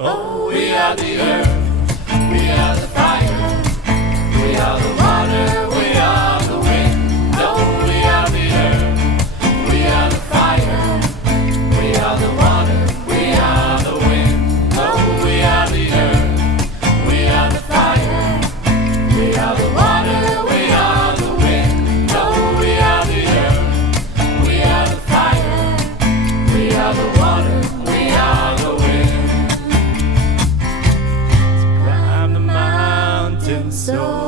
Oh, we are the earth, we are the fire, we are the water, we are the wind. Oh, we are the earth, we are the fire, we are the water, we are the wind. Oh, we are the earth, we are the fire, we are the water, we are the wind. Oh, we are the earth, we are the fire, we are the water, we are the wind. Climb the mountain so